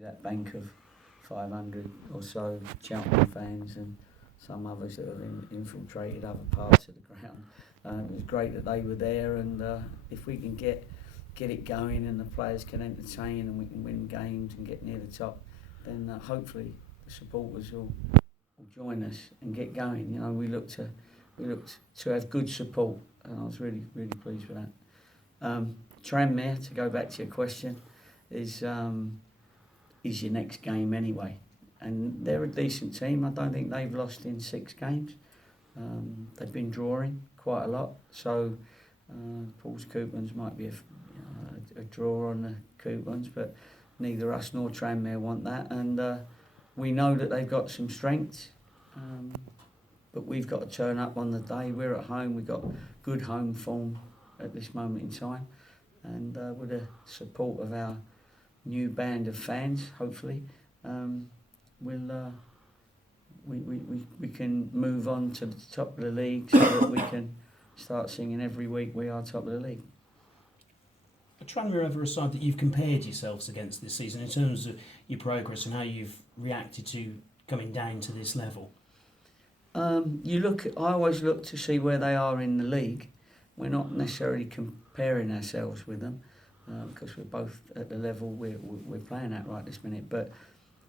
That bank of 500 or so Cheltenham fans and some others that have infiltrated other parts of the ground. It was great that they were there, and if we can get it going and the players can entertain and we can win games and get near the top, then hopefully the supporters will join us and get going. You know, we look to have good support, and I was really pleased with that. Tranmere, to go back to your question, is your next game anyway, and they're a decent team. I don't think they've lost in 6 games. They've been drawing quite a lot, so Paul's Coupons might be a draw on the Coupons, but neither us nor Tranmere want that, and we know that they've got some strengths, but we've got to turn up on the day. We're at home, we've got good home form at this moment in time, and with the support of our new band of fans, hopefully, we can move on to the top of the league so that we can start singing every week we are top of the league. Are Tranmere ever a side that you've compared yourselves against this season in terms of your progress and how you've reacted to coming down to this level? I always look to see where they are in the league. We're not necessarily comparing ourselves with them, because we're both at the level we're playing at right this minute. But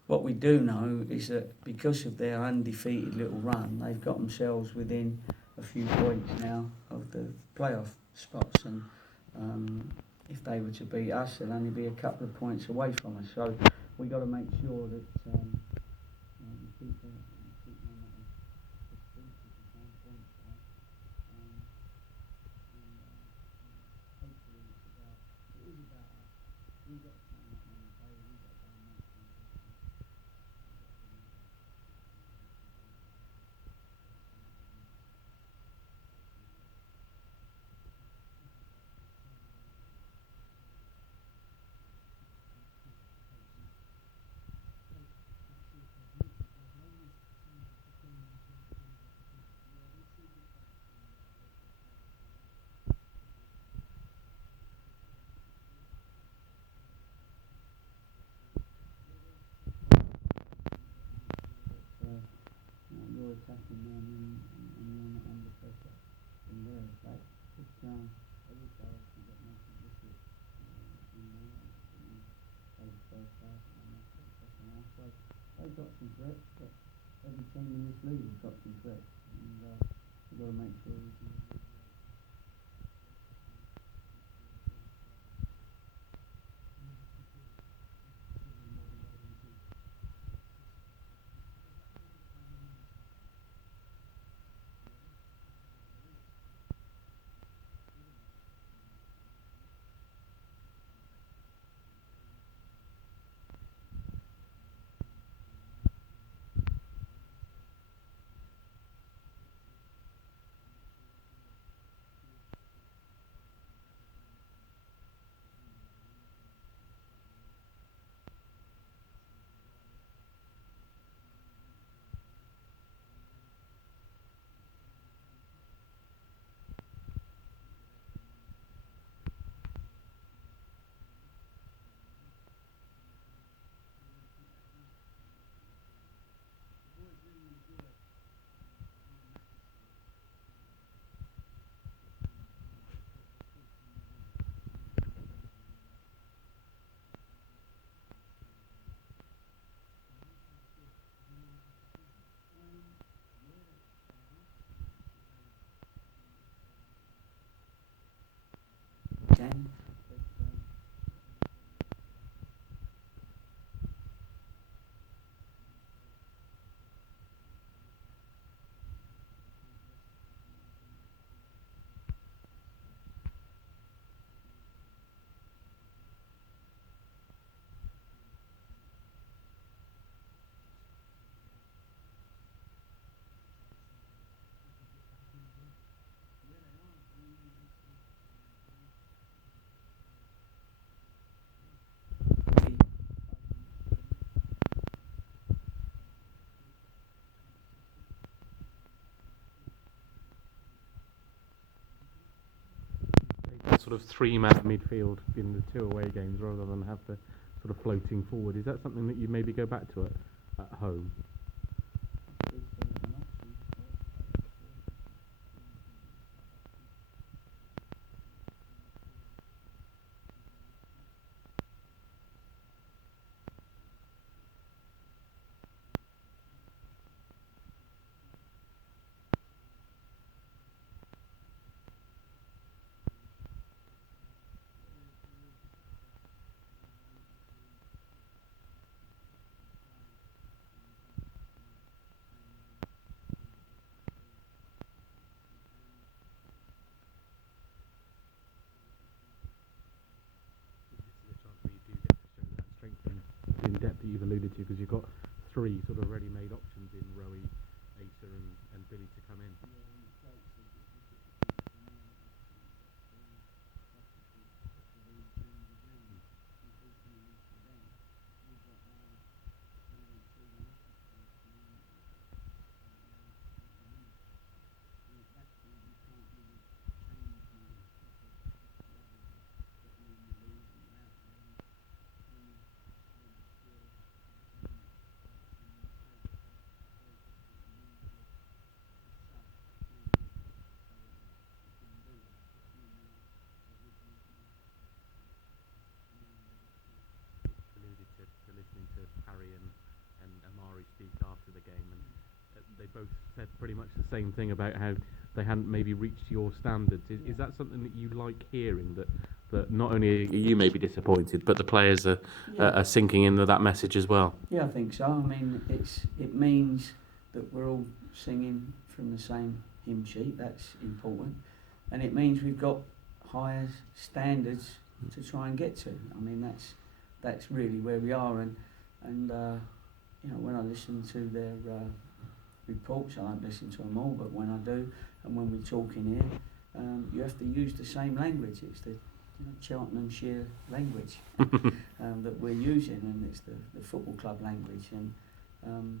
what we do know is that because of their undefeated little run, they've got themselves within a few points now of the playoff spots, and if they were to beat us, they'll only be a couple of points away from us. So we've got to make sure that we keep them on you're attacking them and you're not under pressure from there. Like, just every day you get nothing with it. Play the first half and then the second half. So they've got some threats, but every team in this league has got some threats, and we've got to make sure we can. Again. Sort of 3-man midfield in the 2 away games rather than have the sort of floating forward. Is that something that you maybe go back to at home? In depth that you've alluded to, because you've got three sort of ready-made options in Rowie, Asa and Billy to come in. To listening to Harry and Amari speak after the game, and they both said pretty much the same thing about how they hadn't maybe reached your standards. Is that something that you like hearing, that not only are you maybe disappointed, but the players are sinking into that message as well? Yeah, I think so. I mean, it means that we're all singing from the same hymn sheet. That's important, and it means we've got higher standards to try and get to. I mean, that's really where we are, and you know, when I listen to their reports, I don't listen to them all, but when I do, and when we talk in here, you have to use the same language. It's the Cheltenhamshire language that we're using, and it's the football club language, and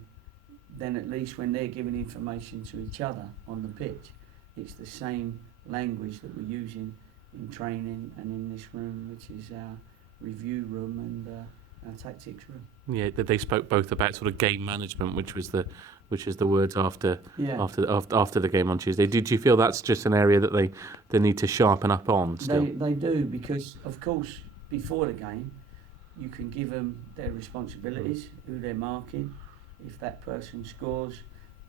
then at least when they're giving information to each other on the pitch, it's the same language that we're using in training and in this room, which is our review room and our tactics room. Yeah, that they spoke both about sort of game management, which was the words after the game on Tuesday. Did you feel that's just an area that they need to sharpen up on still? They do, because of course before the game you can give them their responsibilities, who they're marking. If that person scores,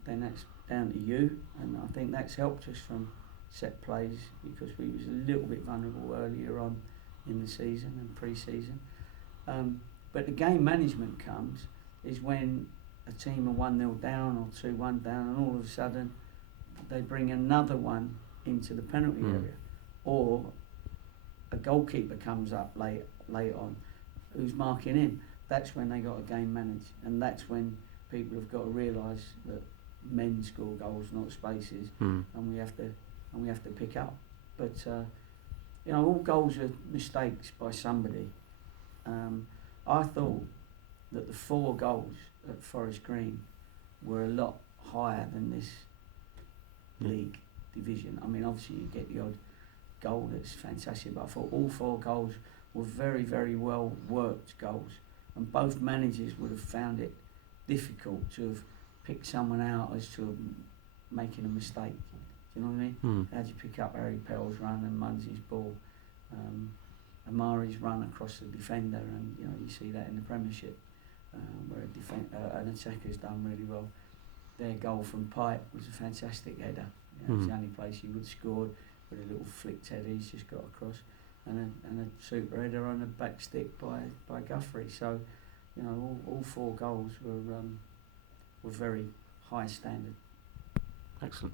then that's down to you, and I think that's helped us from set plays, because we was a little bit vulnerable earlier on in the season and pre-season. But the game management comes is when a team are 1-0 down or 2-1 down, and all of a sudden they bring another one into the penalty area, or a goalkeeper comes up late on who's marking him. That's when they got a game manage, and that's when people have got to realise that men score goals, not spaces, and we have to pick up. But you know, all goals are mistakes by somebody. I thought that the 4 goals at Forest Green were a lot higher than this league division. I mean, obviously you get the odd goal that's fantastic, but I thought all 4 goals were very, very well worked goals, and both managers would have found it difficult to have picked someone out as to making a mistake. Do you know what I mean? How do you pick up Harry Pell's run and Munsey's ball, Amari's run across the defender, and you know, you see that in the Premiership where an attacker's done really well. Their goal from Pipe was a fantastic header. You know, it's the only place he would have scored, with a little flicked header he's just got across, and a super header on the back stick by Guthrie. So, you know, all 4 goals were very high standard. Excellent.